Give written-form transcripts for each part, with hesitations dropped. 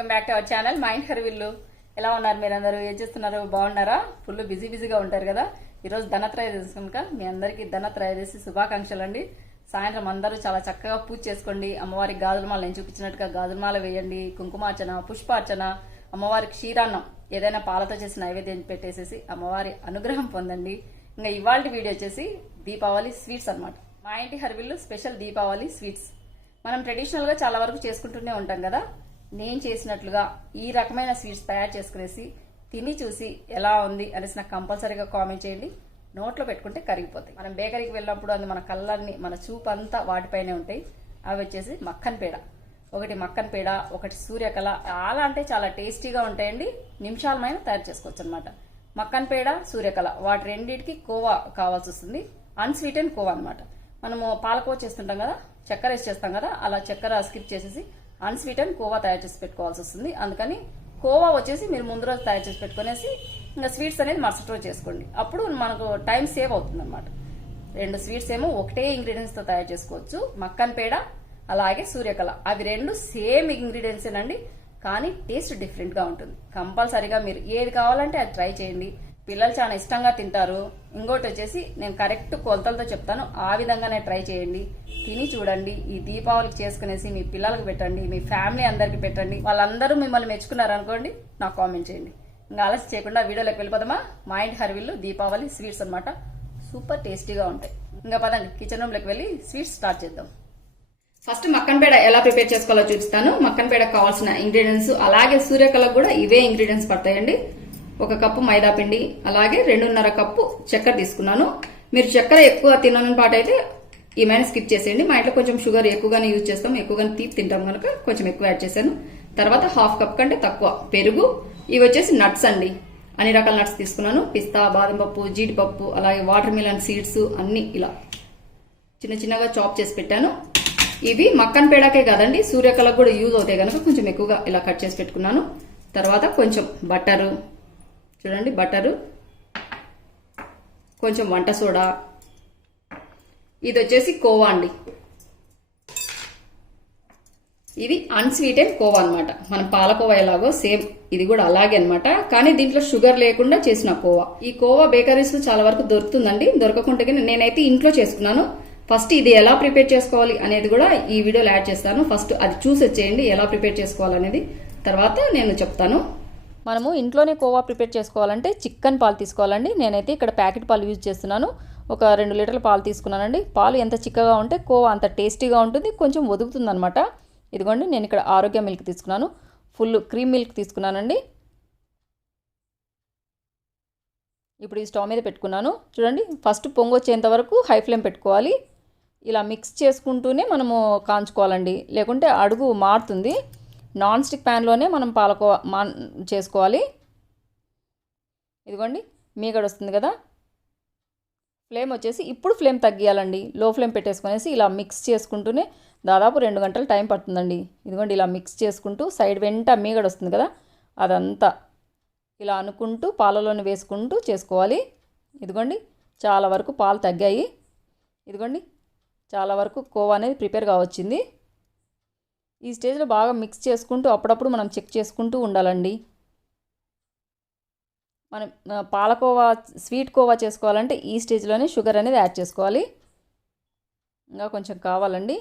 Welcome back to our channel mind హర్విల్లు. ఎలా ఉన్నారు మీరందరూ? ఏం చేస్తున్నారు? బాగున్నారా? ఫుల్ బిజీగా ఉంటారు కదా. ఈరోజు ధనత్రయోదశి కనుక మీ అందరికీ ధనత్రయోదశి శుభాకాంక్షలు అండి. సాయంత్రం అందరూ చాలా చక్కగా పూజ చేసుకోండి. అమ్మవారికి గాజులమాల నేను చూపించినట్టుగా గాజులమాల వేయండి. కుంకుమార్చన, పుష్పార్చన, అమ్మవారికి క్షీరాన్నం ఏదైనా పాలతో చేసి నైవేద్యం పెట్టేసేసి అమ్మవారి అనుగ్రహం పొందండి. ఇంకా ఇవాళ వీడియో వచ్చేసి దీపావళి స్వీట్స్ అన్నమాట. మా ఇంటి హర్విల్లు స్పెషల్ దీపావళి స్వీట్స్. మనం ట్రెడిషనల్ గా చాలా వరకు చేసుకుంటూనే ఉంటాం కదా. నేను చేసినట్లుగా ఈ రకమైన స్వీట్స్ తయారు చేసుకునేసి తిని చూసి ఎలా ఉంది అనేసి నాకు కంపల్సరీగా కామెంట్ చేయండి. నోట్లో పెట్టుకుంటే కరిగిపోతాయి. మనం బేకరీకి వెళ్ళినప్పుడు అది మన కళ్ళని మన చూపు అంతా వాటిపైనే ఉంటాయి. అవి వచ్చేసి మక్కన్ పేడ. ఒకటి మక్కన్ పేడ, ఒకటి సూర్యకళ. చాలా అంటే చాలా టేస్టీగా ఉంటాయండి. నిమిషాలమైన తయారు చేసుకోవచ్చు అనమాట. మక్కన్ పేడ, సూర్యకళ వాటి రెండింటికి కోవా కావాల్సి వస్తుంది. అన్స్వీట్ అండ్ కోవా అనమాట. మనము పాలకోవా చేస్తుంటాం కదా, చక్కెర వేసి చేస్తాం కదా, అలా చక్కెర స్కిప్ చేసేసి అన్స్వీట్ అండ్ కోవా తయారు చేసి పెట్టుకోవాల్సి వస్తుంది. అందుకని కోవా వచ్చేసి మీరు ముందు రోజు తయారు చేసి పెట్టుకునేసి ఇంకా స్వీట్స్ అనేది మరుసటి రోజు చేసుకోండి. అప్పుడు మనకు టైం సేవ్ అవుతుంది అనమాట. రెండు స్వీట్స్ ఏమో ఒకటే ఇంగ్రీడియంట్స్ తో తయారు చేసుకోవచ్చు. మక్కన్ పేడ అలాగే సూర్యకళ, అవి రెండు సేమ్ ఇంగ్రీడియంట్స్ ఏనండి, కానీ టేస్ట్ డిఫరెంట్ గా ఉంటుంది. కంపల్సరీగా మీరు ఏది కావాలంటే అది ట్రై చేయండి. పిల్లలు చాలా ఇష్టంగా తింటారు. ఇంకోటి వచ్చేసి నేను కరెక్ట్ కొలతలతో చెప్తాను, ఆ విధంగానే ట్రై చేయండి. తిని చూడండి. ఈ దీపావళికి చేసుకునేసి మీ పిల్లలకు పెట్టండి, మీ ఫ్యామిలీ అందరికి పెట్టండి. వాళ్ళందరూ మిమ్మల్ని మెచ్చుకున్నారు అనుకోండి, నాకు కామెంట్ చేయండి. ఇంకా ఆలస్యం చేయకుండా వీడియోలోకి వెళ్ళిపోదామా. మైండ్ హర్విల్లు దీపావళి స్వీట్స్ అనమాట. సూపర్ టేస్టీగా ఉంటాయి. ఇంకా పదండి కిచెన్ రూమ్ లోకి వెళ్ళి స్వీట్స్ స్టార్ట్ చేద్దాం. ఫస్ట్ మక్కన్ పేడ ఎలా ప్రిపేర్ చేసుకోవాలో చూపిస్తాను. మక్కన్ పేడ కావాల్సిన ఇంగ్రీడియంట్స్, అలాగే సూర్యకళకు కూడా ఇవే ఇంగ్రీడియంట్స్ పడతాయండి. 1 కప్పు మైదా పిండి, అలాగే 2.5 కప్పు చక్కెర తీసుకున్నాను. మీరు చక్కెర ఎక్కువ తినని పాట అయితే ఏమైనా స్కిప్ చేసేయండి. మా ఇంట్లో కొంచెం షుగర్ ఎక్కువగానే యూజ్ చేస్తాం, ఎక్కువగానే తీపి తింటాం కనుక కొంచెం ఎక్కువ యాడ్ చేశాను. తర్వాత 1/2 కప్ కంటే తక్కువ పెరుగు. ఇవి వచ్చేసి నట్స్ అండి, అన్ని రకాల నట్స్ తీసుకున్నాను. పిస్తా, బాదం పప్పు, జీడిపప్పు, అలాగే వాటర్ మిలన్ సీడ్స్ అన్ని ఇలా చిన్న చిన్నగా చాప్ చేసి పెట్టాను. ఇవి మక్కన్ పేడాకే కాదండి, సూర్యకళకు కూడా యూజ్ అవుతాయి కనుక కొంచెం ఎక్కువగా ఇలా కట్ చేసి పెట్టుకున్నాను. తర్వాత కొంచెం బటరు, చూడండి బటరు, కొంచెం వంట సోడా. ఇది వచ్చేసి కోవా అండి. ఇది అన్స్వీట్ అండ్ కోవా అనమాట. మనం పాలకోవా ఎలాగో సేమ్ ఇది కూడా అలాగే అనమాట, కానీ దీంట్లో షుగర్ లేకుండా చేసిన కోవా. ఈ కోవా బేకరీస్ లో చాలా వరకు దొరుకుతుందండి. దొరకకుంటే నేనైతే ఇంట్లో చేసుకున్నాను. ఫస్ట్ ఇది ఎలా ప్రిపేర్ చేసుకోవాలి అనేది కూడా ఈ వీడియోలో యాడ్ చేస్తాను. ఫస్ట్ అది చూసి వచ్చేయండి ఎలా ప్రిపేర్ చేసుకోవాలనేది, తర్వాత నేను చెప్తాను. మనము ఇంట్లోనే కోవా ప్రిపేర్ చేసుకోవాలంటే చిక్కన్ పాలు తీసుకోవాలండి. నేనైతే ఇక్కడ ప్యాకెట్ పాలు యూజ్ చేస్తున్నాను. ఒక 2 లీటర్ల పాలు తీసుకున్నానండి. పాలు ఎంత చిక్కగా ఉంటే కోవా అంత టేస్టీగా ఉంటుంది, కొంచెం ఒదుగుతుంది అనమాట. ఇదిగోండి నేను ఇక్కడ ఆరోగ్య మిల్క్ తీసుకున్నాను, ఫుల్ క్రీమ్ మిల్క్ తీసుకున్నానండి. ఇప్పుడు ఈ స్టవ్ మీద పెట్టుకున్నాను. చూడండి ఫస్ట్ పొంగు వచ్చేంత వరకు హై ఫ్లేమ్ పెట్టుకోవాలి. ఇలా మిక్స్ చేసుకుంటూనే మనము కాంచుకోవాలండి, లేకుంటే అడుగు మారుతుంది. నాన్ స్టిక్ ప్యాన్లోనే మనం పాలకోవా చేసుకోవాలి. ఇదిగోండి మీగడ వస్తుంది కదా. ఫ్లేమ్ వచ్చేసి ఇప్పుడు ఫ్లేమ్ తగ్గియాలండి. లో ఫ్లేమ్ పెట్టేసుకునేసి ఇలా మిక్స్ చేసుకుంటూనే దాదాపు 2 గంటలు టైం పడుతుందండి. ఇదిగోండి ఇలా మిక్స్ చేసుకుంటూ సైడ్ వెంట మీగడ వస్తుంది కదా, అదంతా ఇలా అనుకుంటూ పాలలోనే వేసుకుంటూ చేసుకోవాలి. ఇదిగోండి చాలా వరకు పాలు తగ్గాయి. ఇదిగోండి చాలా వరకు కోవా అనేది ప్రిపేర్ కావచ్చింది. ఈ స్టేజ్లో బాగా మిక్స్ చేసుకుంటూ అప్పుడప్పుడు మనం చెక్ చేసుకుంటూ ఉండాలండి. మనం పాలకోవా స్వీట్ కోవా చేసుకోవాలంటే ఈ స్టేజ్లోనే షుగర్ అనేది యాడ్ చేసుకోవాలి. ఇంకా కొంచెం కావాలండి.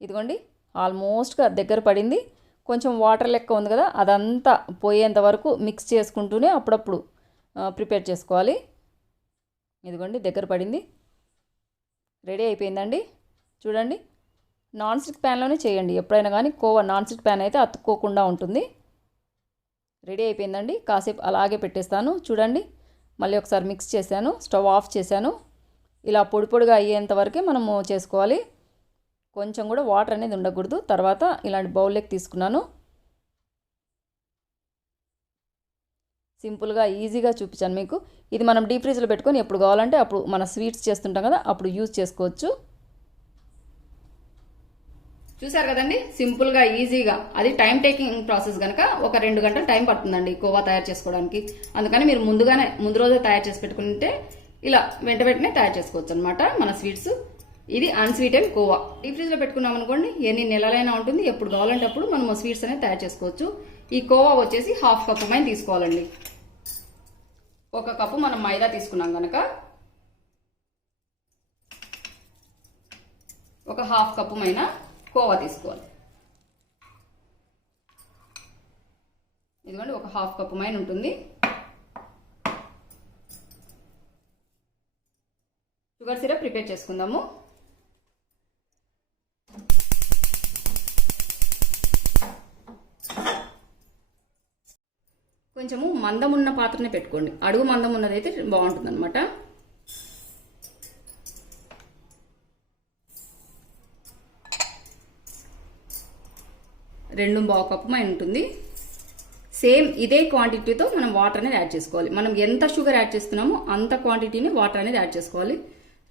ఇదిగోండి ఆల్మోస్ట్గా దగ్గర పడింది. కొంచెం వాటర్ లెక్క ఉంది కదా, అదంతా పోయేంత వరకు మిక్స్ చేసుకుంటూనే అప్పుడప్పుడు ప్రిపేర్ చేసుకోవాలి. ఇదిగోండి దగ్గర పడింది, రెడీ అయిపోయిందండి. చూడండి నాన్ స్టిక్ ప్యాన్లోనే చేయండి ఎప్పుడైనా కానీ. కోవా నాన్ స్టిక్ ప్యాన్ అయితే అతుక్కోకుండా ఉంటుంది. రెడీ అయిపోయిందండి. కాసేపు అలాగే పెట్టేస్తాను. చూడండి మళ్ళీ ఒకసారి మిక్స్ చేశాను, స్టవ్ ఆఫ్ చేశాను. ఇలా పొడి పొడిగా అయ్యేంత వరకే మనము చేసుకోవాలి. కొంచెం కూడా వాటర్ అనేది ఉండకూడదు. తర్వాత ఇలాంటి బౌల్లోకి తీసుకున్నాను. సింపుల్గా ఈజీగా చూపించాను మీకు. ఇది మనం డీప్ ఫ్రిడ్జ్లో పెట్టుకొని ఎప్పుడు కావాలంటే అప్పుడు మన స్వీట్స్ చేస్తుంటాం కదా, అప్పుడు యూజ్ చేసుకోవచ్చు. చూసారు కదండి సింపుల్గా ఈజీగా. అది టైం టేకింగ్ ప్రాసెస్ కనుక ఒక 2 గంటలు టైం పడుతుందండి కోవా తయారు చేసుకోవడానికి. అందుకని మీరు ముందు రోజే తయారు చేసి పెట్టుకుంటే ఇలా వెంటనే తయారు చేసుకోవచ్చు అనమాట మన స్వీట్స్. ఇది అన్స్వీటెడ్ కోవా. డీప్ ఫ్రిడ్జ్ లో పెట్టుకున్నాం అనుకోండి ఎన్ని నెలలైనా ఉంటుంది, ఎప్పుడు కావాలంటే అప్పుడు మనం స్వీట్స్ అనేది తయారు చేసుకోవచ్చు. ఈ కోవా వచ్చేసి 1/2 కప్పు మైదా తీసుకోవాలండి. 1 కప్పు మనం మైదా తీసుకున్నాం కనుక 1/2 కప్పు మైనా కోవా తీసుకోవాలి. ఇదిగోండి 1/2 కప్పు మైన్ ఉంటుంది. షుగర్ సిరప్ ప్రిపేర్ చేసుకుందాము. కొంచెము మందం ఉన్న పాత్రనే పెట్టుకోండి, అడుగు మందం ఉన్నదైతే బాగుంటుంది అనమాట. రెండు పావు కప్పు మైన్ ఉంటుంది. సేమ్ ఇదే క్వాంటిటీతో మనం వాటర్ అనేది యాడ్ చేసుకోవాలి. మనం ఎంత షుగర్ యాడ్ చేస్తున్నామో అంత క్వాంటిటీని వాటర్ అనేది యాడ్ చేసుకోవాలి.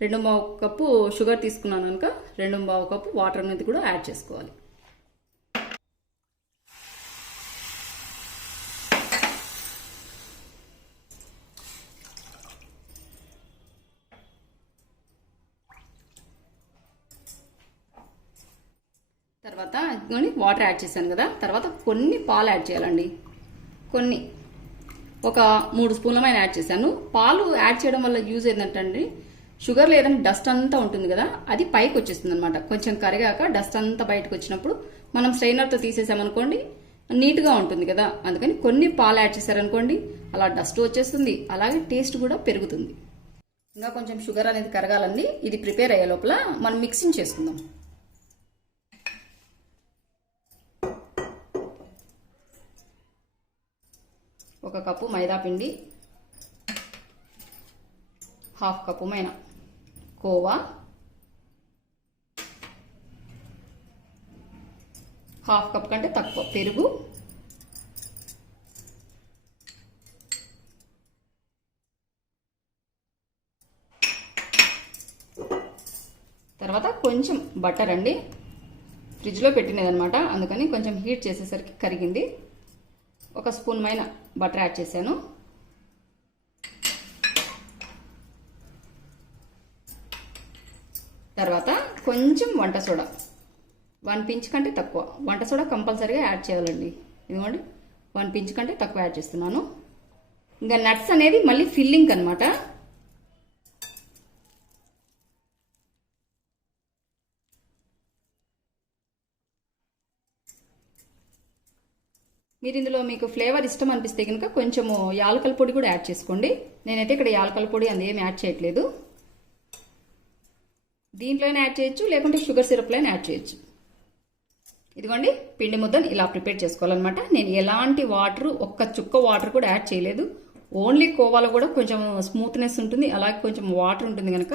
2 కప్పు షుగర్ తీసుకున్నాను కనుక 2 కప్పు వాటర్ అనేది కూడా యాడ్ చేసుకోవాలి. తర్వాత వాటర్ యాడ్ చేశాను కదా, తర్వాత కొన్ని పాలు యాడ్ చేయాలండి. కొన్ని ఒక 3 స్పూన్ల మైన యాడ్ చేశాను. పాలు యాడ్ చేయడం వల్ల యూజ్ ఏంటంటే షుగర్ లేదని డస్ట్ అంతా ఉంటుంది కదా, అది పైకి వచ్చేస్తుంది అనమాట. కొంచెం కరిగాక డస్ట్ అంతా బయటకు వచ్చినప్పుడు మనం స్ట్రైనర్తో తీసేసామనుకోండి నీట్గా ఉంటుంది కదా. అందుకని కొన్ని పాలు యాడ్ చేశారనుకోండి అలా డస్ట్ వచ్చేస్తుంది, అలాగే టేస్ట్ కూడా పెరుగుతుంది. ఇంకా కొంచెం షుగర్ అనేది కరగాలండి. ఇది ప్రిపేర్ అయ్యే లోపల మనం మిక్సింగ్ చేసుకుందాం. ఒక కప్పు మైదా పిండి, 1/2 కప్పు మైనా కోవా, 1/2 కప్ కంటే తక్కువ పెరుగు, తర్వాత కొంచెం బటర్ అండి. ఫ్రిడ్జ్లో పెట్టినది అనమాట, అందుకని కొంచెం హీట్ చేసేసరికి కరిగింది. 1 స్పూన్ మైన బటర్ యాడ్ చేశాను. తర్వాత కొంచెం వంట సోడా, 1 పించ్ కంటే తక్కువ. వంట సోడా కంపల్సరీగా యాడ్ చేయాలండి. ఇదిగోండి 1 పించ్ కంటే తక్కువ యాడ్ చేస్తున్నాను. ఇంకా నట్స్ అనేది మళ్ళీ ఫిల్లింగ్ అనమాట. మీరు ఇందులో మీకు ఫ్లేవర్ ఇష్టం అనిపిస్తే కనుక కొంచెము యాలకల పొడి కూడా యాడ్ చేసుకోండి. నేనైతే ఇక్కడ యాలకల పొడి ఏం యాడ్ చేయట్లేదు. దీంట్లోనే యాడ్ చేయొచ్చు, లేకుంటే షుగర్ సిరప్లోనే యాడ్ చేయొచ్చు. ఇదిగోండి పిండి ముద్దను ఇలా ప్రిపేర్ చేసుకోవాలన్నమాట. నేను ఎలాంటి వాటర్, ఒక్క చుక్క వాటర్ కూడా యాడ్ చేయలేదు. ఓన్లీ కోవాలో కూడా కొంచెం స్మూత్నెస్ ఉంటుంది, అలాగే కొంచెం వాటర్ ఉంటుంది కనుక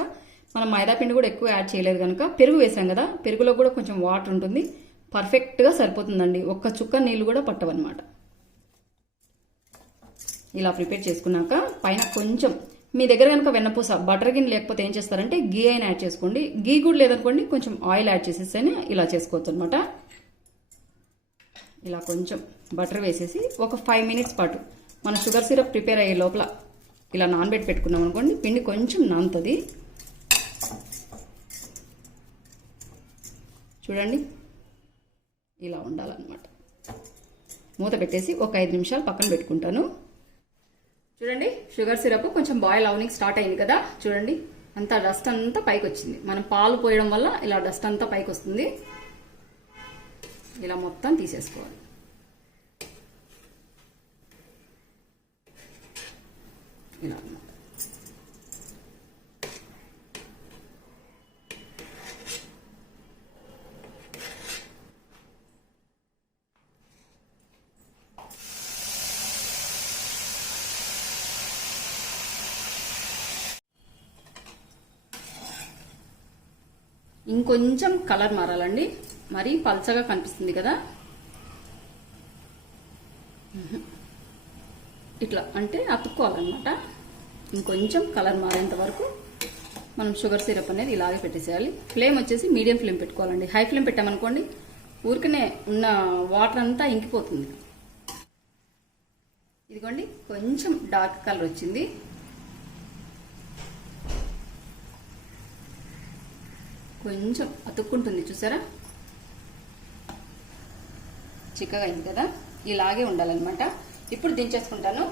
మనం మైదా పిండి కూడా ఎక్కువ యాడ్ చేయలేదు కనుక. పెరుగు వేసాం కదా, పెరుగులో కూడా కొంచెం వాటర్ ఉంటుంది, పర్ఫెక్ట్గా సరిపోతుందండి. ఒక్క చుక్క నీళ్ళు కూడా పట్టవన్నమాట. ఇలా ప్రిపేర్ చేసుకున్నాక పైన కొంచెం మీ దగ్గర కనుక వెన్నపూస, బటర్ గిన్నె లేకపోతే ఏం చేస్తారంటే గీ అయినా యాడ్ చేసుకోండి. గీ కూడా లేదనుకోండి కొంచెం ఆయిల్ యాడ్ చేసేస్తేనే ఇలా చేసుకోవచ్చు అనమాట. ఇలా కొంచెం బటర్ వేసేసి ఒక 5 మినిట్స్ పాటు మన షుగర్ సిరప్ ప్రిపేర్ అయ్యే లోపల ఇలా నానబెట్టి పెట్టుకున్నాం అనుకోండి, పిండి కొంచెం నానుతుంది. చూడండి ఇలా ఉండాలన్నమాట. మూత పెట్టేసి ఒక 5 నిమిషాలు పక్కన పెట్టుకుంటాను. చూడండి షుగర్ సిరప్ కొంచెం బాయిల్ అవనికి స్టార్ట్ అయింది కదా. చూడండి అంతా డస్ట్ అంతా పైకి వచ్చింది. మనం పాలు పోయడం వల్ల ఇలా డస్ట్ అంతా పైకి వస్తుంది. ఇలా మొత్తం తీసేసుకోవాలి. ఇలా ఇంకొంచెం కలర్ మారాలండి. మరీ పల్చగా కనిపిస్తుంది కదా, ఇట్లా అంటే అతుక్కోవాలన్నమాట. ఇంకొంచెం కలర్ మారేంత వరకు మనం షుగర్ సిరప్ అనేది ఇలాగే పెట్టేసేయాలి. ఫ్లేమ్ వచ్చేసి మీడియం ఫ్లేమ్ పెట్టుకోవాలండి. హై ఫ్లేమ్ పెట్టామనుకోండి ఊరికనే ఉన్న వాటర్ అంతా ఇంకిపోతుంది. ఇదిగోండి కొంచెం డార్క్ కలర్ వచ్చింది. కొంచెం అతుక్కుంటుంది చూసారా, చిక్కగా అయింది కదా, ఇలాగే ఉండాలన్నమాట. ఇప్పుడు దించేసుకుంటాను.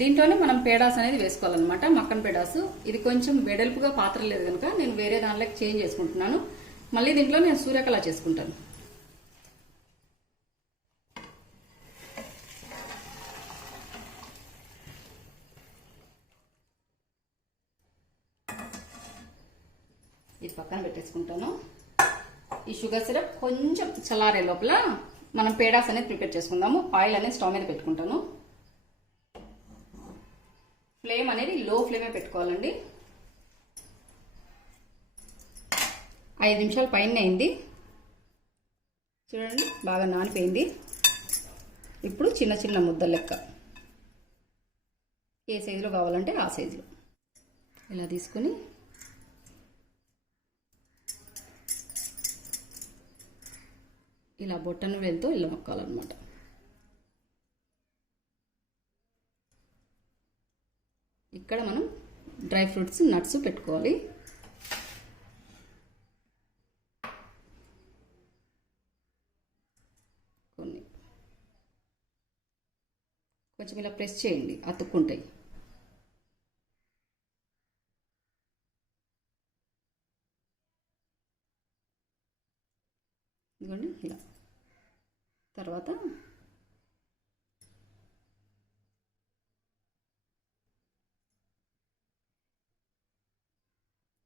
దీంట్లోనే మనం పేడాస్ అనేది వేసుకోవాలన్నమాట, మక్కన్ పేడాసు. ఇది కొంచెం వెడల్పుగా పాత్ర లేదు కనుక నేను వేరే దానిలోకి చేంజ్ చేసుకుంటున్నాను. మళ్ళీ దీంట్లో నేను సూర్యకళ చేసుకుంటాను. ఇది పక్కన పెట్టేసుకుంటాను. ఈ షుగర్ సిరప్ కొంచెం చల్లారే లోపల మనం పేడాస్ అనేది ప్రిపేర్ చేసుకుందాము. ఆయిల్ అనేది స్టవ్ మీద పెట్టుకుంటాను. ఫ్లేమ్ అనేది లో ఫ్లేమే పెట్టుకోవాలండి. 5 నిమిషాల పైన అయింది చూడండి, బాగా నానిపోయింది. ఇప్పుడు చిన్న చిన్న ముద్దల లెక్క ఏ సైజులో కావాలంటే ఆ సైజులో ఇలా తీసుకుని ఇలా బొట్టను వేలుతో ఇలా నొక్కాలన్నమాట. ఇక్కడ మనం డ్రై ఫ్రూట్స్ నట్స్ పెట్టుకోవాలి. కొన్ని కొంచెం ఇలా ప్రెస్ చేయండి, అతుక్కుంటాయి. ఇదిగోండి ఇలా. తర్వాత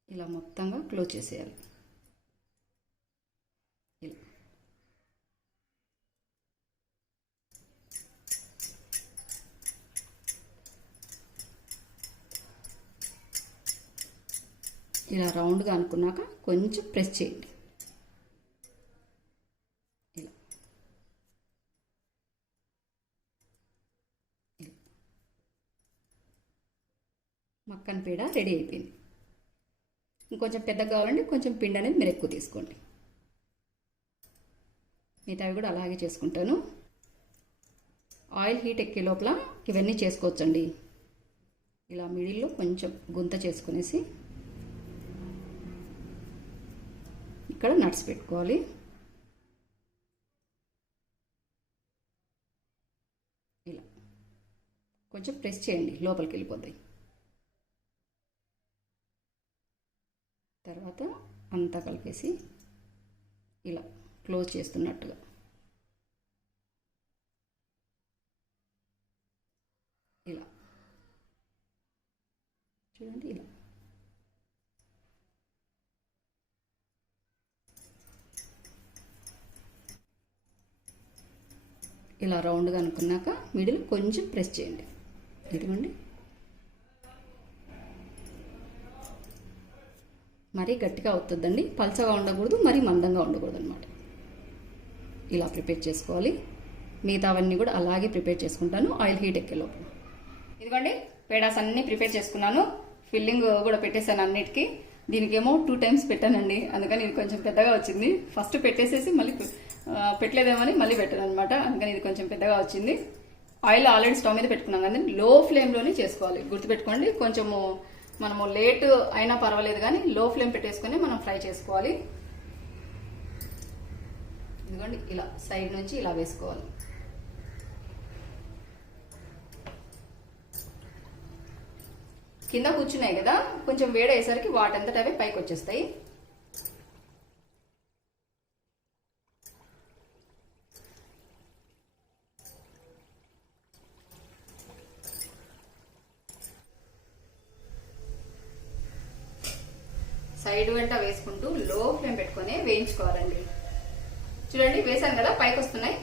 ఇలా మొత్తంగా క్లోజ్ చేసేయాలి. ఇలా ఇలా రౌండ్గా అనుకున్నాక కొంచెం ప్రెస్ చేయండి. ఇలా మక్కన్ పేడ రెడీ అయిపోయింది. ఇంకొంచెం పెద్దగా కావాలంటే కొంచెం పిండి అనేది మీరు ఎక్కువ తీసుకోండి. మిగతావి కూడా అలాగే చేసుకుంటాను. ఆయిల్ హీట్ ఎక్కే లోపల ఇవన్నీ చేసుకోవచ్చండి. ఇలా మిడిల్లో కొంచెం గుంత చేసుకునేసి ఇక్కడ నట్స్ పెట్టుకోవాలి. ఇలా కొంచెం ప్రెస్ చేయండి, లోపలికి వెళ్ళిపోతాయి. తర్వాత అంతా కలిపేసి ఇలా క్లోజ్ చేస్తున్నట్టుగా ఇలా చూడండి. ఇలా ఇలా రౌండ్గా అనుకున్నాక మిడిల్ కొంచెం ప్రెస్ చేయండి. ఇదిగోండి, మరీ గట్టిగా అవుతుందండి, పల్చగా ఉండకూడదు, మరీ మందంగా ఉండకూడదు అనమాట. ఇలా ప్రిపేర్ చేసుకోవాలి. మిగతావన్నీ కూడా అలాగే ప్రిపేర్ చేసుకుంటాను ఆయిల్ హీట్ ఎక్కే లోపల. ఇదిగోండి పేడాస్ అన్నీ ప్రిపేర్ చేసుకున్నాను. ఫిల్లింగ్ కూడా పెట్టేశాను అన్నిటికీ. దీనికేమో 2 టైమ్స్ పెట్టానండి, అందుకని ఇది కొంచెం పెద్దగా వచ్చింది. ఫస్ట్ పెట్టేసేసి మళ్ళీ పెట్టలేదేమని మళ్ళీ పెట్టాను అనమాట, అందుకని ఇది కొంచెం పెద్దగా వచ్చింది. ఆయిల్ ఆల్రెడీ స్టవ్ మీద పెట్టుకున్నాం కానీ లో ఫ్లేమ్లోనే చేసుకోవాలి, గుర్తుపెట్టుకోండి. కొంచెము మనము లేట్ అయినా పర్వాలేదు కానీ లో ఫ్లేమ్ పెట్టేసుకొని మనం ఫ్రై చేసుకోవాలి. ఇదిగోండి ఇలా సైడ్ నుంచి ఇలా వేసుకోవాలి. కింద కూర్చున్నాయి కదా, కొంచెం వేడయ్యేసరికి వాటంతట అవే పైకి వచ్చేస్తాయి. సైడ్ వెంట వేసుకుంటూ లో ఫ్లేమ్ పెట్టుకొని వేయించుకోవాలండి. చూడండి వేసాను కదా, పైకి వస్తున్నాయి.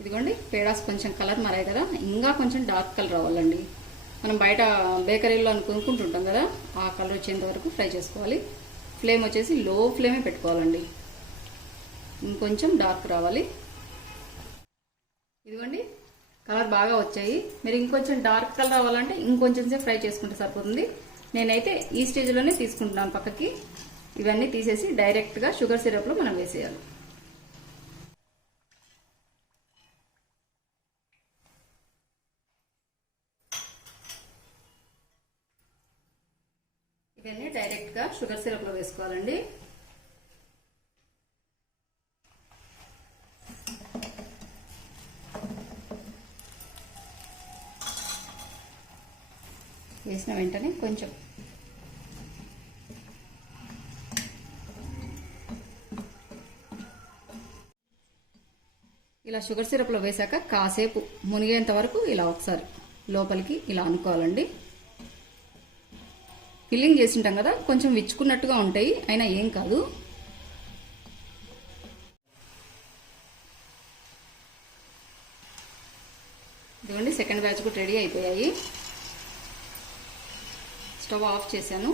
ఇదిగోండి పేడాస్ కొంచెం కలర్ మారాయి కదా, ఇంకా కొంచెం డార్క్ కలర్ రావాలండి. మనం బయట బేకరీలో కొనుక్కుంటుంటాం కదా, ఆ కలర్ వచ్చేంత వరకు ఫ్రై చేసుకోవాలి. ఫ్లేమ్ వచ్చేసి లో ఫ్లేమే పెట్టుకోవాలండి. ఇంకొంచెం డార్క్ రావాలి. ఇదిగోండి కలర్ బాగా వచ్చాయి. మీరు ఇంకొంచెం డార్క్ కలర్ రావాలంటే ఇంకొంచెం సేపు ఫ్రై చేసుకుంటే సరిపోతుంది. నేనైతే ఈ స్టేజ్లోనే తీసుకుంటున్నాను పక్కకి. ఇవన్నీ తీసేసి డైరెక్ట్గా షుగర్ సిరప్లో మనం వేసేయాలి. ఇవన్నీ డైరెక్ట్గా షుగర్ సిరప్లో వేసుకోవాలండి. వేసిన వెంటనే కొంచెం ఇలా షుగర్ సిరప్లో వేసాక కాసేపు మునిగేంత వరకు ఇలా ఒకసారి లోపలికి ఇలా అనుకోవాలండి. ఫిల్లింగ్ చేసింటాం కదా, కొంచెం విచ్చుకున్నట్టుగా ఉంటాయి, అయినా ఏం కాదు. ఇదిగోండి సెకండ్ బ్యాచ్ కూడా రెడీ అయిపోయాయి. స్టవ్ ఆఫ్ చేశాను.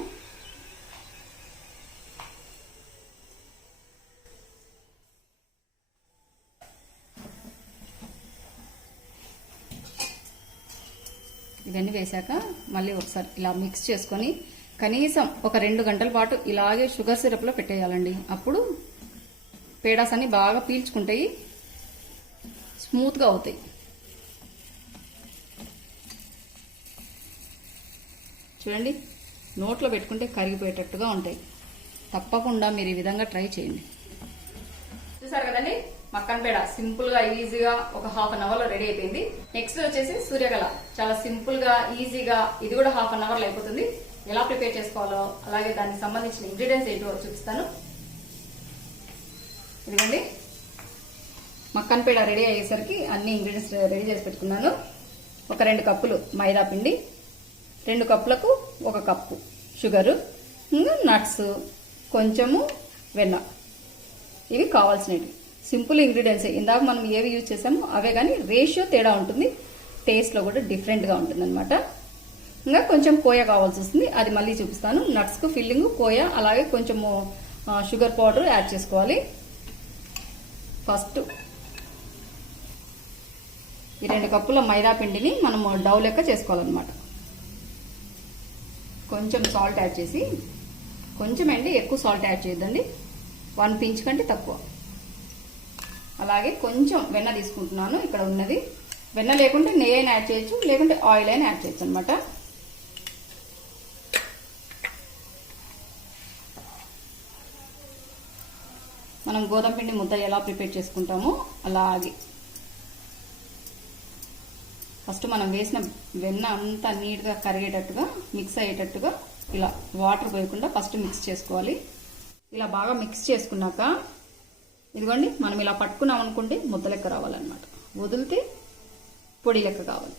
ఇవన్నీ వేశాక మళ్ళీ ఒకసారి ఇలా మిక్స్ చేసుకొని కనీసం ఒక 2 గంటల పాటు ఇలాగే షుగర్ సిరప్లో పెట్టేయాలండి. అప్పుడు పేడాస్ అన్ని బాగా పీల్చుకుంటాయి, స్మూత్గా అవుతాయి. చూడండి, నోట్లో పెట్టుకుంటే కరిగిపోయేటట్టుగా ఉంటాయి. తప్పకుండా మీరు ఈ విధంగా ట్రై చేయండి. చూసారు కదండి, మక్కన్ పేడ సింపుల్ గా ఈజీగా ఒక హాఫ్ అన్ అవర్ లో రెడీ అయిపోయింది. నెక్స్ట్ వచ్చేసి సూర్యకళ, చాలా సింపుల్ గా ఈజీగా ఇది కూడా హాఫ్ అన్ అవర్ లో అయిపోతుంది. ఎలా ప్రిపేర్ చేసుకోవాలో అలాగే దానికి సంబంధించిన ఇంగ్రీడియంట్స్ ఏంటో చూపిస్తాను. ఇదిగోండి మక్కన్ పేడ రెడీ అయ్యేసరికి అన్ని ఇంగ్రీడియంట్స్ రెడీ చేసి పెట్టుకున్నాను. ఒక 2 కప్పులు మైదా పిండి, 2 కప్పులకు 1 కప్పు షుగరు, ఇంకా నట్స్, కొంచెము వెన్న. ఇవి కావాల్సినవి సింపుల్ ఇంగ్రీడియంట్స్. ఇందాక మనం ఏవి యూజ్ చేసామో అవే, కానీ రేషియో తేడా ఉంటుంది, టేస్ట్లో కూడా డిఫరెంట్గా ఉంటుంది అనమాట. ఇంకా కొంచెం కోయా కావాల్సి వస్తుంది, అది మళ్ళీ చూపిస్తాను. నట్స్కు ఫిల్లింగ్ కోయా, అలాగే కొంచెము షుగర్ పౌడర్ యాడ్ చేసుకోవాలి. ఫస్ట్ ఈ 2 కప్పుల మైదా పిండిని మనము డౌ లెక్క చేసుకోవాలన్నమాట. కొంచెం సాల్ట్ యాడ్ చేసి, కొంచెం అండి, ఎక్కువ సాల్ట్ యాడ్ చేయొద్దండి, 1 పించ్ కంటే తక్కువ. అలాగే కొంచెం వెన్న తీసుకుంటున్నాను. ఇక్కడ ఉన్నది వెన్న, లేకుంటే నెయ్యి అయినా యాడ్ చేయొచ్చు, లేకుంటే ఆయిల్ అయినా యాడ్ చేయొచ్చు అనమాట. మనం గోధుమ పిండి ముద్ద ఎలా ప్రిపేర్ చేసుకుంటామో అలాగే ఫస్ట్ మనం వేసిన వెన్న అంతా నీట్గా కరిగేటట్టుగా, మిక్స్ అయ్యేటట్టుగా ఇలా వాటర్ పోయకుండా ఫస్ట్ మిక్స్ చేసుకోవాలి. ఇలా బాగా మిక్స్ చేసుకున్నాక ఇదిగోండి మనం ఇలా పట్టుకున్నాం అనుకుంటే ముద్ద లెక్క రావాలన్నమాట, వదిలితే పొడి లెక్క కావాలి.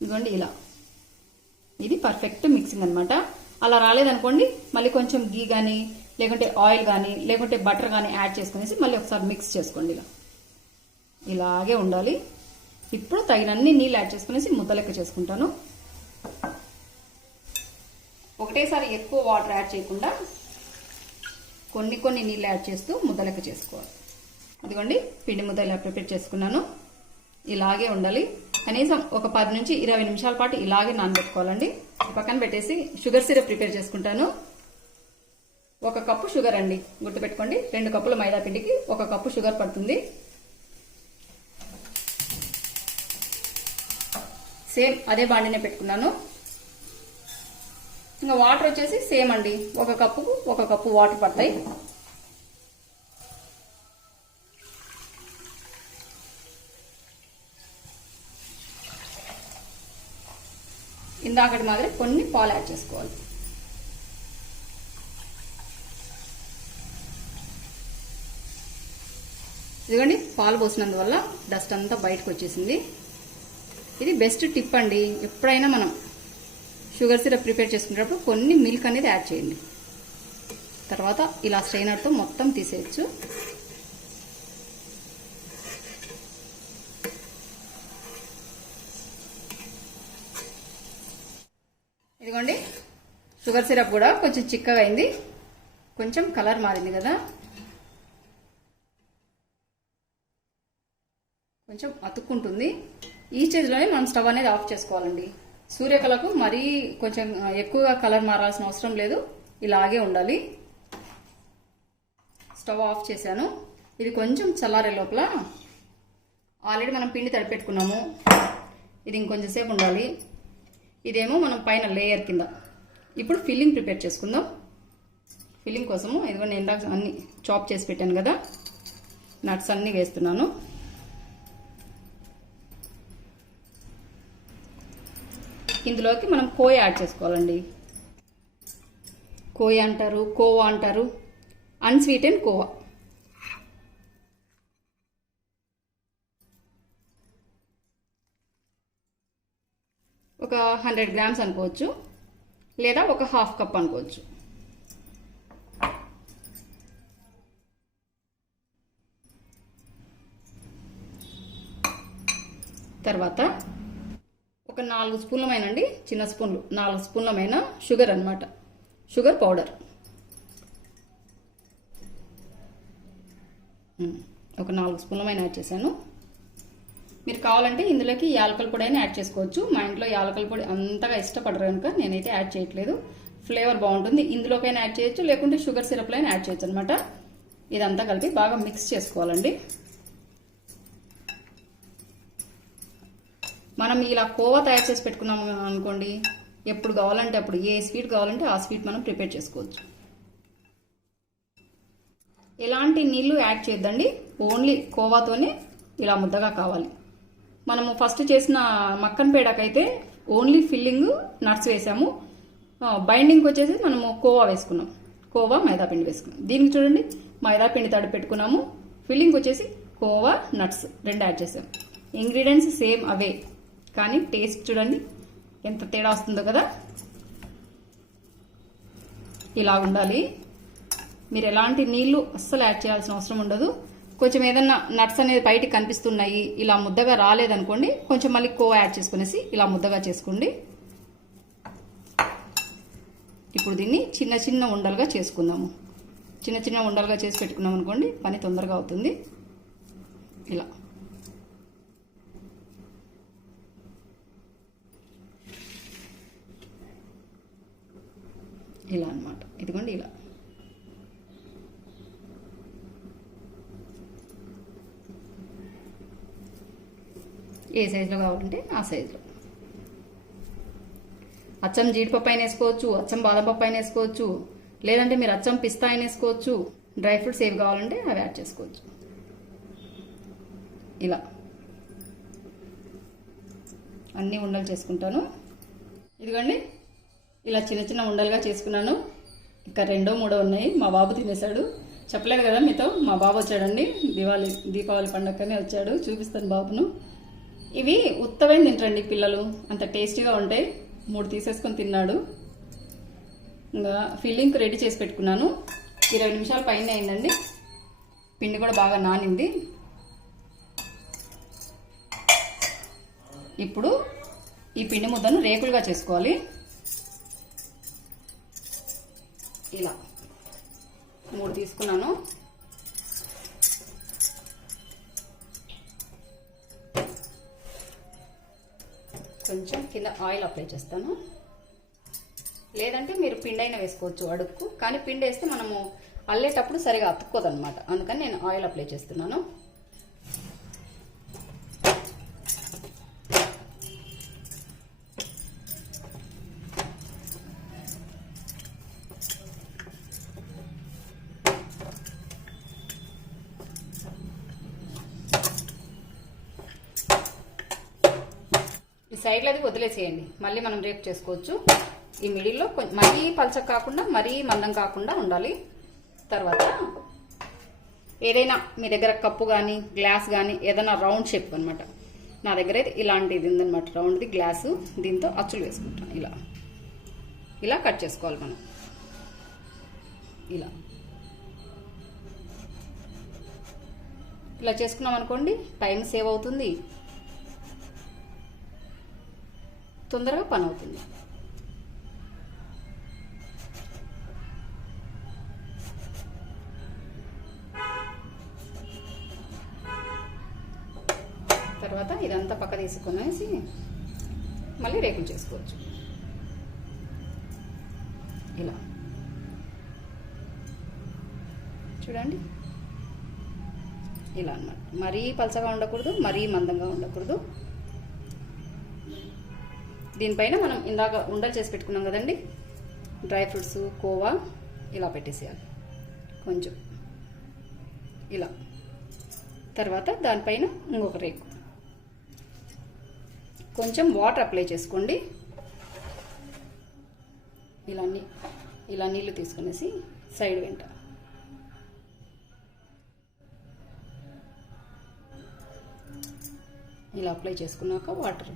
ఇదిగోండి ఇలా, ఇది పర్ఫెక్ట్ మిక్సింగ్ అనమాట. అలా రాలేదనుకోండి మళ్ళీ కొంచెం గీ కానీ, లేకుంటే ఆయిల్ కానీ, లేకుంటే బటర్ కానీ యాడ్ చేసుకునేసి మళ్ళీ ఒకసారి మిక్స్ చేసుకోండి. ఇలా ఇలాగే ఉండాలి. ఇప్పుడు తగినన్ని నీళ్ళు యాడ్ చేసుకునేసి ముద్ద లెక్క చేసుకుంటాను. ఒకటేసారి ఎక్కువ వాటర్ యాడ్ చేయకుండా కొన్ని కొన్ని నీళ్ళు యాడ్ చేస్తూ ముద్ద లెక్క చేసుకోవాలి. అదిగోండి పిండి ముద్ద ఇలా ప్రిపేర్ చేసుకున్నాను. ఇలాగే ఉండాలి. కనీసం ఒక 10 నుంచి 20 నిమిషాల పాటు ఇలాగే నానబెట్టుకోవాలండి. పక్కన పెట్టేసి షుగర్ సిరప్ ప్రిపేర్ చేసుకుంటాను. 1 కప్పు షుగర్ అండి, గుర్తుపెట్టుకోండి. 2 కప్పుల మైదా పిండికి 1 కప్పు షుగర్ పడుతుంది. సేమ్ అదే బాండినే పెట్టుకున్నాను. ఇంకా వాటర్ వచ్చేసి సేమ్ అండి, 1 కప్పుకు 1 కప్పు వాటర్ పడతాయి. ఇందాకటి మాదిరి కొన్ని పాలు యాడ్ చేసుకోవాలి. ఇదిగోండి పాలు పోసినందువల్ల డస్ట్ అంతా బయటకు వచ్చేసింది. ఇది బెస్ట్ టిప్ అండి. ఎప్పుడైనా మనం షుగర్ సిరప్ ప్రిపేర్ చేసుకునేటప్పుడు కొన్ని మిల్క్ అనేది యాడ్ చేయండి. తర్వాత ఇలా స్ట్రైనర్తో మొత్తం తీసేయచ్చు. ఇదిగోండి షుగర్ సిరప్ కూడా కొంచెం చిక్కగా అయింది, కొంచెం కలర్ మారింది కదా, కొంచెం అతుక్కుంటుంది. ఈ స్టేజ్లోనే మనం స్టవ్ అనేది ఆఫ్ చేసుకోవాలండి. సూర్యకళకు మరీ కొంచెం ఎక్కువగా కలర్ మారాల్సిన అవసరం లేదు, ఇలాగే ఉండాలి. స్టవ్ ఆఫ్ చేశాను. ఇది కొంచెం చల్లారే లోపల ఆల్రెడీ మనం పిండి తడిపెట్టుకున్నాము, ఇది ఇంకొంచెం సేపు ఉండాలి. ఇదేమో మనం పైన లేయర్ కింద. ఇప్పుడు ఫిల్లింగ్ ప్రిపేర్ చేసుకుందాం. ఫిల్లింగ్ కోసము ఇదిగో నేను ఇందాక అన్ని చాప్ చేసి పెట్టాను కదా, నట్స్ అన్నీ వేస్తున్నాను. ఇందులోకి మనం కోయ యాడ్ చేసుకోవాలండి. కోయ అంటారు, కోవా అంటారు, అన్స్వీటెన్ కోవా. ఒక 100 గ్రామ్స్ అనుకోవచ్చు, లేదా ఒక హాఫ్ కప్ అనుకోవచ్చు. తర్వాత ఒక 4 స్పూన్లమైనండి, చిన్న స్పూన్లు 4 స్పూన్లమైన షుగర్ అన్నమాట, షుగర్ పౌడర్. ఒక 4 స్పూన్లమైన యాడ్ చేశాను. మీరు కావాలంటే ఇందులోకి యాలకల పొడి అయినా యాడ్ చేసుకోవచ్చు. మా ఇంట్లో యాలకల పొడి అంతగా ఇష్టపడరు కనుక నేనైతే యాడ్ చేయట్లేదు. ఫ్లేవర్ బాగుంటుంది. ఇందులోకైనా యాడ్ చేయొచ్చు, లేకుంటే షుగర్ సిరప్లో అయినా యాడ్ చేయొచ్చు అనమాట. ఇదంతా కలిపి బాగా మిక్స్ చేసుకోవాలండి. మనం ఇలా కోవా తయారు చేసి పెట్టుకున్నాము అనుకోండి, ఎప్పుడు కావాలంటే అప్పుడు ఏ స్వీట్ కావాలంటే ఆ స్వీట్ మనం ప్రిపేర్ చేసుకోవచ్చు. ఎలాంటి నీళ్లు యాడ్ చేయొద్దండి, ఓన్లీ కోవాతోనే ఇలా ముద్దగా కావాలి. మనము ఫస్ట్ చేసిన మక్కన్ పేడకైతే ఓన్లీ ఫిల్లింగ్ నట్స్ వేసాము, బైండింగ్ వచ్చేసి మనము కోవా వేసుకున్నాం, కోవా మైదాపిండి వేసుకున్నాం. దీనికి చూడండి మైదాపిండి తడి పెట్టుకున్నాము, ఫిల్లింగ్ వచ్చేసి కోవా నట్స్ 2 యాడ్ చేసాం. ఇంగ్రీడియంట్స్ సేమ్ అవే, కానీ టేస్ట్ చూడండి ఎంత తేడా వస్తుందో కదా. ఇలా ఉండాలి. మీరు ఎలాంటి నీళ్లు అస్సలు యాడ్ చేయాల్సిన అవసరం ఉండదు. కొంచెం ఏదన్నా నట్స్ అనేది బయటికి కనిపిస్తున్నాయి, ఇలా ముద్దగా రాలేదనుకోండి, కొంచెం మళ్ళీ కోవా యాడ్ చేసుకునేసి ఇలా ముద్దగా చేసుకోండి. ఇప్పుడు దీన్ని చిన్న చిన్న ఉండలుగా చేసుకుందాము. చిన్న చిన్న ఉండలుగా చేసి పెట్టుకున్నాం అనుకోండి, పని తొందరగా అవుతుంది. ఇలా ఇలా అన్నమాట. ఇదిగోండి ఇలా. ఏ సైజులో కావాలంటే ఆ సైజులో. అచ్చం జీడిపప్పు అయినా వేసుకోవచ్చు, అచ్చం బాదం పప్పు అయినా వేసుకోవచ్చు, లేదంటే మీరు అచ్చం పిస్తా అయినా వేసుకోవచ్చు. డ్రై ఫ్రూట్స్ ఏవి కావాలంటే అవి యాడ్ చేసుకోవచ్చు. ఇలా అన్ని ఉండలు చేసుకుంటాను. ఇదిగోండి ఇలా చిన్న చిన్న ఉండలుగా చేసుకున్నాను. ఇంకా 2, 3 ఉన్నాయి. మా బాబు తినేశాడు. చెప్పలేదు కదా మీతో, మా బాబు వచ్చాడండి, దీపావళి పండగనే వచ్చాడు. చూపిస్తాను బాబును. ఇవి ఉత్తవైన తింటారండి పిల్లలు, అంత టేస్టీగా ఉంటాయి. 3 తీసేసుకొని తిన్నాడు. ఇంకా ఫిల్లింగ్ రెడీ చేసి పెట్టుకున్నాను. 20 నిమిషాల పైన అయిందండి. పిండి కూడా బాగా నానింది. ఇప్పుడు ఈ పిండి ముద్దను రేకులుగా చేసుకోవాలి. ఇలా 3 తీసుకున్నాను. కొంచెం కింద ఆయిల్ అప్లై చేస్తాను, లేదంటే మీరు పిండి అయినా వేసుకోవచ్చు అడుక్కు. కానీ పిండి వేస్తే మనము అల్లేటప్పుడు సరిగా అతుక్కోదన్నమాట, అందుకని నేను ఆయిల్ అప్లై చేస్తున్నాను. సైడ్లో అది వదిలేసేయండి, మళ్ళీ మనం రేపు చేసుకోవచ్చు. ఈ మిడిల్లో మరీ పలచగా కాకుండా మరీ మందం కాకుండా ఉండాలి. తర్వాత ఏదైనా మీ దగ్గర కప్పు కానీ గ్లాస్ కానీ ఏదైనా రౌండ్ షేప్ అనమాట, నా దగ్గర అయితే ఇలాంటిది ఉందన్నమాట, రౌండ్ది గ్లాసు. దీంతో అచ్చులు వేసుకుంటాను. ఇలా ఇలా కట్ చేసుకోవాలి మనం. ఇలా ఇలా చేసుకున్నాం అనుకోండి, టైం సేవ్ అవుతుంది, తొందరగా పని అవుతుంది. తర్వాత ఇదంతా పక్క తీసుకునేసి మళ్ళీ రేకులు చేసుకోవచ్చు. ఇలా చూడండి, ఇలా అన్నమాట. మరీ పలచగా ఉండకూడదు, మరీ మందంగా ఉండకూడదు. దీనిపైన మనం ఇందాక ఉండలు చేసి పెట్టుకున్నాం కదండి, డ్రై ఫ్రూట్స్, కోవా ఇలా పెట్టేసేయాలి కొంచెం ఇలా. తర్వాత దానిపైన ఇంకొక రేకు, కొంచెం వాటర్ అప్లై చేసుకోండి. ఇలా నీళ్ళు తీసుకునేసి సైడ్ వెంట ఇలా అప్లై చేసుకున్నాక వాటర్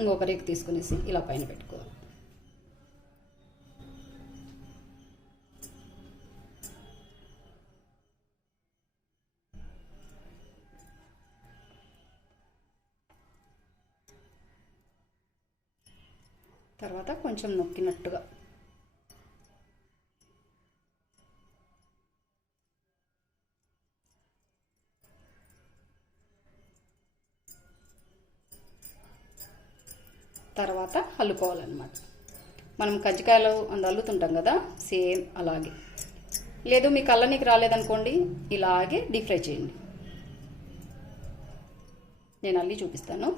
ఇంకొక రేకు తీసుకునేసి ఇలా పైన పెట్టుకోవాలి. తర్వాత కొంచెం నొక్కినట్టుగా తర్వాత అల్లుకోవాలన్నమాట. మనం కజ్జికాయలు అల్లుతుంటాం కదా, సేమ్ అలాగే. లేదు మీకు అల్లనికి రాలేదనుకోండి, ఇలాగే డీప్ ఫ్రై చేయండి. నేను అల్లి చూపిస్తాను.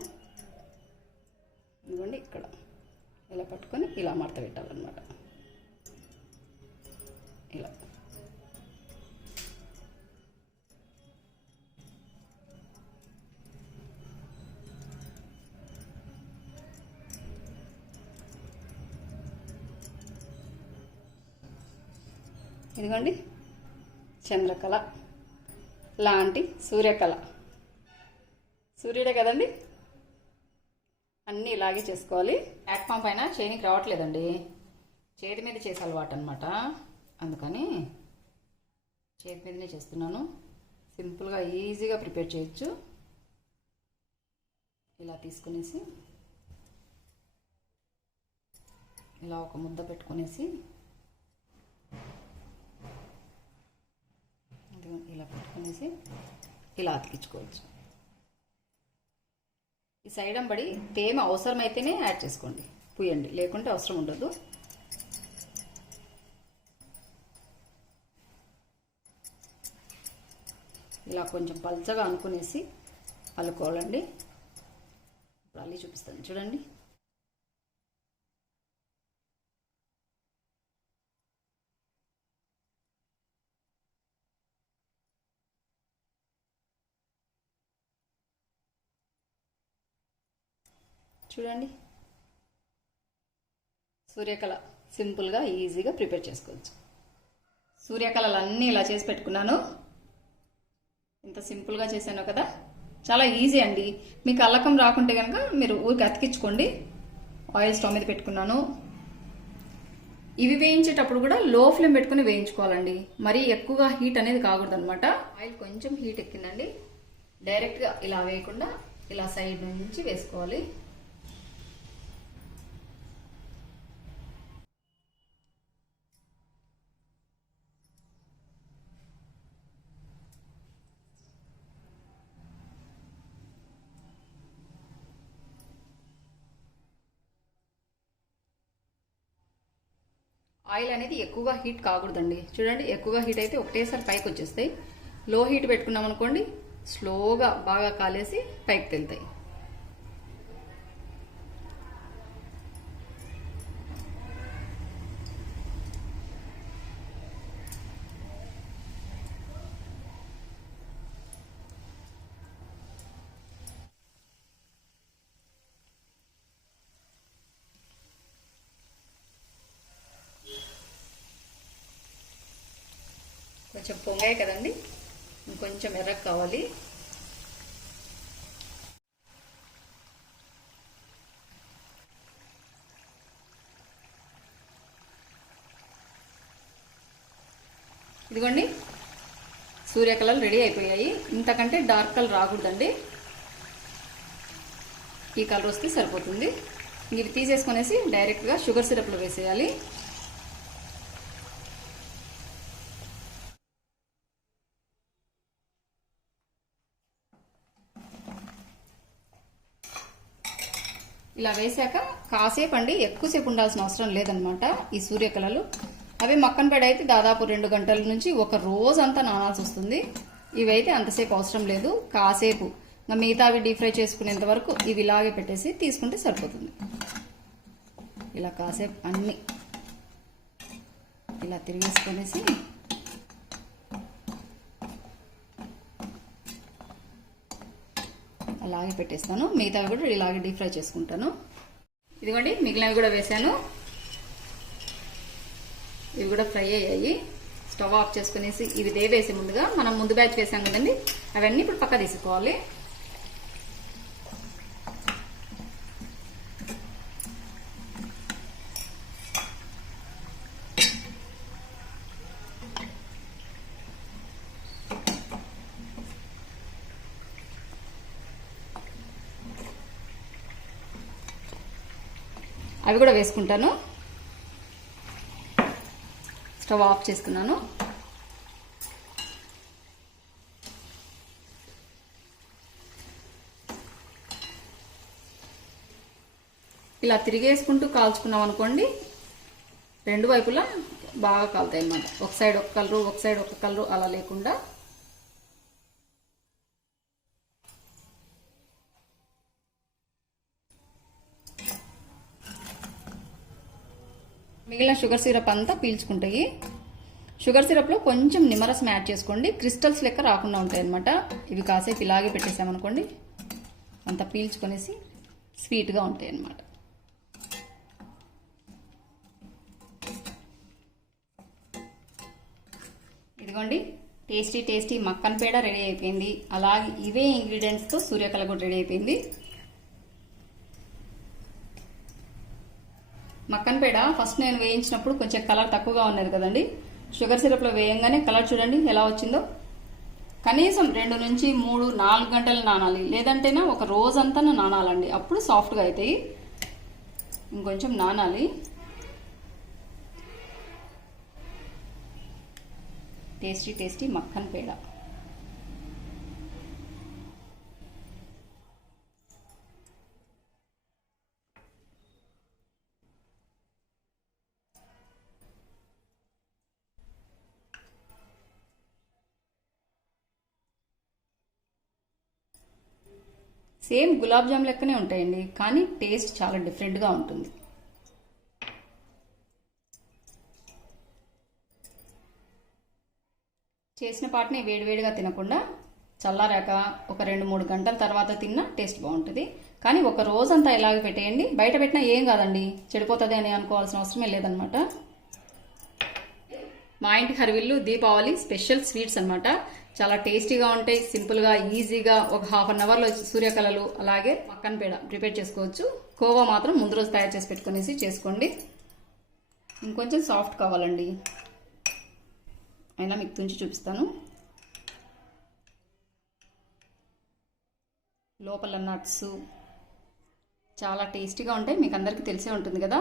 ఇదిగోండి, ఇక్కడ ఇలా పట్టుకొని ఇలా మడత పెట్టాలన్నమాట. ఇలా ఇదిగోండి, చంద్రకళ లాంటి సూర్యకళ. సూర్యుడే కదండి. అన్నీ ఇలాగే చేసుకోవాలి. ప్లాట్ఫామ్ పైన చేయనికి రావట్లేదండి, చేతి మీద చేసే అలవాటు అనమాట. అందుకని చేతి మీదనే చేస్తున్నాను. సింపుల్గా ఈజీగా ప్రిపేర్ చేయొచ్చు. ఇలా తీసుకునేసి ఇలా ఒక ముద్ద పెట్టుకునేసి ఇలా పెట్టుకునేసి ఇలా అతికించుకోవచ్చు. ఈ సైడ్ అంబడి తేమ అవసరమైతేనే యాడ్ చేసుకోండి, పూయండి, లేకుంటే అవసరం ఉండదు. ఇలా కొంచెం పల్చగా అనుకునేసి అల్లుకోవాలండి. ఇప్పుడు అల్లి చూపిస్తాను చూడండి. చూడండి, సూర్యకళ సింపుల్గా ఈజీగా ప్రిపేర్ చేసుకోవచ్చు. సూర్యకళలు అన్నీ ఇలా చేసి పెట్టుకున్నాను. ఇంత సింపుల్గా చేశాను కదా, చాలా ఈజీ అండి. మీకు అల్లకం రాకుంటే కనుక మీరు ఊరికి అతికించుకోండి. ఆయిల్ స్టవ్ మీద పెట్టుకున్నాను. ఇవి వేయించేటప్పుడు కూడా లో ఫ్లేమ్ పెట్టుకుని వేయించుకోవాలండి. మరీ ఎక్కువగా హీట్ అనేది కాకూడదు అనమాట. ఆయిల్ కొంచెం హీట్ ఎక్కిందండి, డైరెక్ట్గా ఇలా వేయకుండా ఇలా సైడ్ నుంచి వేసుకోవాలి. ఆయిల్ అనేది ఎక్కువగా హీట్ కాకూడదండి. చూడండి, ఎక్కువగా హీట్ అయితే ఒకటేసారి పైకి వచ్చేస్తాయి. లో హీట్ పెట్టుకున్నాం అనుకోండి, స్లోగా బాగా కాలేసి పైకి వెళ్తాయి. కొంచెం పొంగాయి కదండి, ఇంకొంచెం ఎర్రగా కావాలి. ఇదిగోండి, సూర్యకళలు రెడీ అయిపోయాయి. ఇంతకంటే డార్క్ కలర్ రాకూడదండి, ఈ కలర్ వస్తే సరిపోతుంది. ఇవి తీసేసుకునేసి డైరెక్ట్గా షుగర్ సిరప్లో వేసేయాలి. ఇలా వేసాక కాసేపు అండి, ఎక్కువసేపు ఉండాల్సిన అవసరం లేదనమాట ఈ సూర్యకళలు. అవి మక్కన పేడ అయితే దాదాపు 2 గంటల నుంచి ఒక రోజంతా నానాల్సి వస్తుంది. ఇవైతే అంతసేపు అవసరం లేదు, కాసేపు మిగతా అవి డీప్ ఫ్రై చేసుకునేంత వరకు ఇవి ఇలాగే పెట్టేసి తీసుకుంటే సరిపోతుంది. ఇలా కాసేపు అన్ని ఇలా తిరిగేసుకొనేసి అలాగే పెట్టేస్తాను. మిగతావి కూడా ఇలాగే డీప్ ఫ్రై చేసుకుంటాను. ఇదిగోండి మిగిలినవి కూడా వేసాను, ఇవి కూడా ఫ్రై అయ్యాయి. స్టవ్ ఆఫ్ చేసుకునేసి ఇవి వేసే ముందుగా మనం ముందు బ్యాచ్ వేసాం కదండి, అవన్నీ ఇప్పుడు పక్క తీసుకోవాలి. అవి కూడా వేసుకుంటాను. స్టవ్ ఆఫ్ చేసుకున్నాను. ఇలా తిరిగేసుకుంటూ కాల్చుకున్నాం అనుకోండి, రెండు వైపులా బాగా కాలుతాయి అన్నమాట. ఒక సైడ్ ఒక కలరు, ఒక సైడ్ ఒక కలరు అలా లేకుండా. మిగిలిన షుగర్ సిరప్ అంతా పీల్చుకుంటాయి. షుగర్ సిరప్లో కొంచెం నిమ్మరసం యాడ్ చేసుకోండి, క్రిస్టల్స్ లెక్క రాకుండా ఉంటాయి అన్నమాట. ఇవి కాసేపు ఇలాగే పెట్టేసామనుకోండి, అంతా పీల్చుకొనేసి స్వీట్గా ఉంటాయి అన్నమాట. ఇదిగోండి టేస్టీ టేస్టీ మక్కన్ పేడ రెడీ అయిపోయింది. అలాగే ఇవే ఇంగ్రీడియంట్స్తో సూర్యకళ కూడా రెడీ అయిపోయింది. మక్కన్ పేడ ఫస్ట్ నేను వేయించినప్పుడు కొంచెం కలర్ తక్కువగా ఉన్నది కదండి. షుగర్ సిరప్లో వేయంగానే కలర్ చూడండి ఎలా వచ్చిందో. కనీసం 2 నుంచి 3, 4 గంటలు నానాలి, లేదంటేనా ఒక రోజంతా నానాలండి, అప్పుడు సాఫ్ట్గా అవుతాయి. ఇంకొంచెం నానాలి. టేస్టీ టేస్టీ మక్కన్ పేడ. సేమ్ గులాబ్ జామ్ లెక్కనే ఉంటాయండి, కానీ టేస్ట్ చాలా డిఫరెంట్గా ఉంటుంది. చేసిన పాటని వేడివేడిగా తినకుండా చల్లారాక ఒక 2-3 గంటల తర్వాత తిన్నా టేస్ట్ బాగుంటుంది. కానీ ఒక రోజంతా ఇలాగే పెట్టేయండి, బయట పెట్టినా ఏం కాదండి, చెడిపోతుంది అని అనుకోవాల్సిన అవసరమే లేదనమాట. మా ఇంటి హరివిల్లు దీపావళి స్పెషల్ స్వీట్స్ అనమాట. చాలా టేస్టీగా ఉంటాయి, సింపుల్గా ఈజీగా ఒక ½ అన్ అవర్లో సూర్యకళలు అలాగే మక్కన్ పేడ ప్రిపేర్ చేసుకోవచ్చు. కోవా మాత్రం ముందు రోజు తయారు చేసి పెట్టుకునేసి చేసుకోండి. ఇంకొంచెం సాఫ్ట్ కావాలండి, అయినా మీకు తుంచి చూపిస్తాను. లోపల నట్స్ చాలా టేస్టీగా ఉంటాయి, మీకు అందరికీ తెలిసే ఉంటుంది కదా.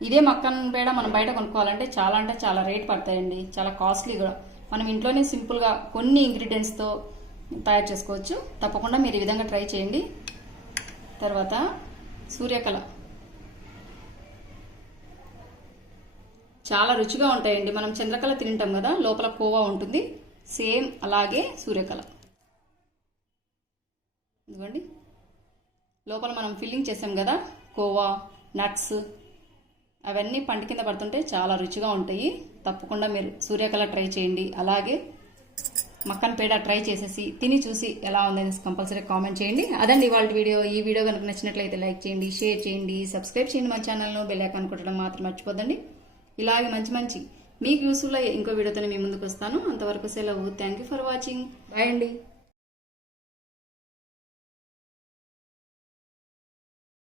ఇదే మక్కన్ పేడ మనం బయట కొనుక్కోవాలంటే చాలా అంటే చాలా రేట్ పడతాయండి, చాలా కాస్ట్లీ కూడా. మనం ఇంట్లోనే సింపుల్గా కొన్ని ఇంగ్రీడియంట్స్తో తయారు చేసుకోవచ్చు. తప్పకుండా మీరు ఈ విధంగా ట్రై చేయండి. తర్వాత సూర్యకళ చాలా రుచిగా ఉంటాయండి. మనం చంద్రకళ తింటాం కదా, లోపల కోవా ఉంటుంది, సేమ్ అలాగే సూర్యకళ. ఇదిగోండి లోపల మనం ఫిల్లింగ్ చేసాం కదా, కోవా నట్స్ అవన్నీ పంట కింద పడుతుంటే చాలా రుచిగా ఉంటాయి. తప్పకుండా మీరు సూర్యకళ ట్రై చేయండి. అలాగే మక్కన్ పేడ ట్రై చేసేసి తిని చూసి ఎలా ఉందని కంపల్సరీ కామెంట్ చేయండి. అదండి ఇవాళ వీడియో. ఈ వీడియో కనుక నచ్చినట్లయితే లైక్ చేయండి, షేర్ చేయండి, సబ్స్క్రైబ్ చేయండి మా ఛానల్ను. బెల్ ఐకాన్ కొట్టడం మాత్రం మర్చిపోద్దండి. ఇలాగే మంచి మీకు యూస్ఫుల్ ఇంకో వీడియోతో మీ ముందుకు వస్తాను. అంతవరకు సెలవు. Thank you for watching. Bye అండి.